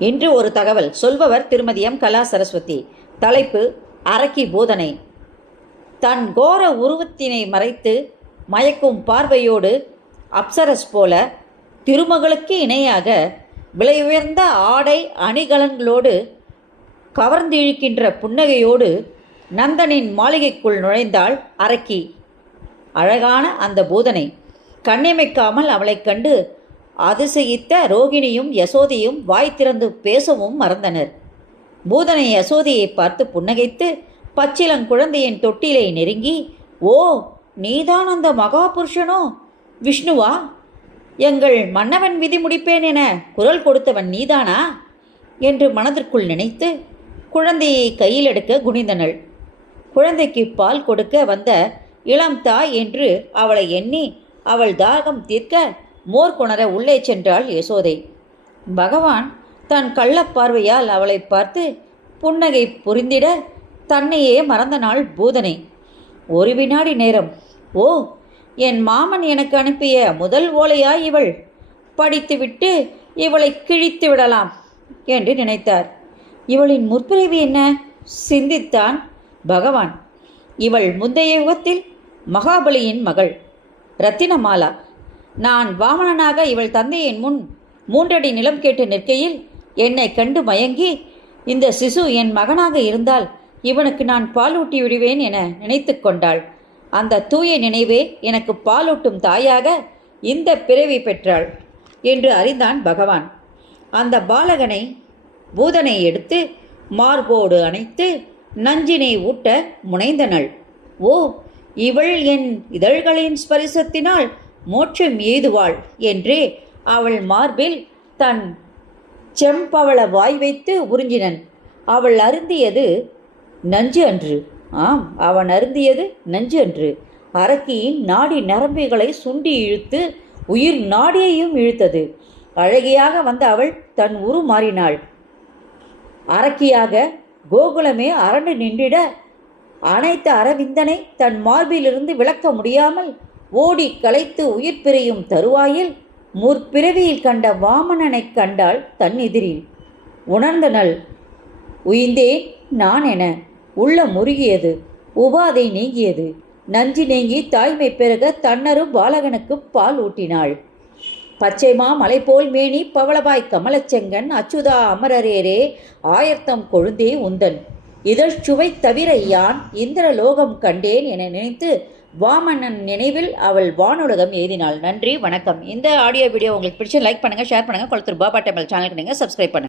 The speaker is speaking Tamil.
இன்று ஒரு தகவல் சொல்பவர் திருமதி எம். கலா சரஸ்வதி. தலைப்பு: அரக்கி போதனை. தன் கோர உருவத்தினை மறைத்து மயக்கும் பார்வையோடு அப்சரஸ் போல திருமகளுக்கு இணையாக விலையுயர்ந்த ஆடை அணிகலன்களோடு கவர்ந்திழுக்கின்ற புன்னகையோடு நந்தனின் மாளிகைக்குள் நுழைந்தாள் அரக்கி. அழகான அந்த பூதனை கண்ணிமைக்காமல் அவளைக் கண்டு அதிசயித்த ரோகிணியும் யசோதையும் வாய் திறந்து பேசவும் மறந்தனர். பூதனை யசோதையை பார்த்து புன்னகைத்து பச்சிலங்குழந்தையின் தொட்டிலை நெருங்கி, "ஓ, நீதான் அந்த மகாபுருஷனோ? விஷ்ணுவா? எங்கள் மன்னவன் விதி முடிப்பேன் என குரல் கொடுத்தவன் நீதானா?" என்று மனதிற்குள் நினைத்து குழந்தையை கையில் எடுக்க குனிந்தனள். குழந்தைக்கு பால் கொடுக்க வந்த இளம் தாய் என்று அவளை எண்ணி அவள் தாகம் தீர்க்க மோர் கொணர உள்ளே சென்றாள் யசோதை. பகவான் தன் கள்ளப்பார்வையால் அவளை பார்த்து புன்னகை புரிந்திட தன்னையே மறந்த நாள் பூதனை. ஒரு வினாடி நேரம், "ஓ, என் மாமன் எனக்கு அனுப்பிய முதல் ஓலையாய் இவள், படித்துவிட்டு இவளை கிழித்து விடலாம்" என்று நினைத்தார். இவளின் முற்பிறவி என்ன சிந்தித்தான் பகவான். இவள் முந்தைய யுகத்தில் மகாபலியின் மகள் ரத்தினமாலா. நான் வாமனனாக இவள் தந்தையின் முன் 3 அடி நிலம் கேட்டு நிற்கையில் என்னை கண்டு மயங்கி, இந்த சிசு என் மகனாக இருந்தால் இவனுக்கு நான் பாலூட்டி விடுவேன் என நினைத்து கொண்டாள். அந்த தூய நினைவே எனக்கு பாலூட்டும் தாயாக இந்த பிறவி பெற்றாள் என்று அறிந்தான் பகவான். அந்த பாலகனை பூதனை எடுத்து மார்போடு அணைத்து நஞ்சினை ஊட்ட முனைந்தனள். "ஓ, இவள் என் இதழ்களின் ஸ்பரிசத்தினால் மோட்சம் எய்துவாள்" என்றே அவள் மார்பில் தன் செம்பவள வாய் வைத்து உறிஞ்சினன். அவள் அருந்தியது நஞ்சு அன்று. ஆம், அவன் அருந்தியது நஞ்சு அன்று. அரக்கியின் நாடி நரம்புகளை சுண்டி இழுத்து உயிர் நாடியையும் இழுத்தது. அழகியாக வந்த அவள் தன் உரு மாறினாள். அரக்கியாக கோகுலமே அரண்டு நின்றிட அனைத்து அரவிந்தனை தன் மார்பிலிருந்து விளக்க முடியாமல் ஓடி களைத்து உயிர் பிரியும் தருவாயில் முற்பிறவியில் கண்ட வாமனனைக் கண்டாள் தன் எதிரில். உணர்ந்தனள். உயிர்ந்தேன் நான் என உள்ள முருகியது. உபாதை நீங்கியது. நஞ்சு நீங்கி தாய்மை பெருக தன்னரு பாலகனுக்கு பால் ஊட்டினாள். பச்சைமா மலை போல் மேனி பவளவாய் கமலச்செங்கன் அச்சுதா அமரரேரே ஆயர்த்தம் கொழுந்தே உந்தன் இதழ் சுவை தவிர யான் இந்திரலோகம் கண்டேன் என நினைத்து வாமனன் நினைவில் அவள் வானுலகம் எழுதினாள். நன்றி, வணக்கம். இந்த ஆடியோ வீடியோ உங்களுக்கு பிடிச்சி லைக் பண்ணுங்கள், ஷேர் பண்ணுங்கள். கொளத்தூர் பாபா டெம்பிள் சேனலுக்கு நீங்கள் சப்ஸ்கிரைப் பண்ணுங்கள்.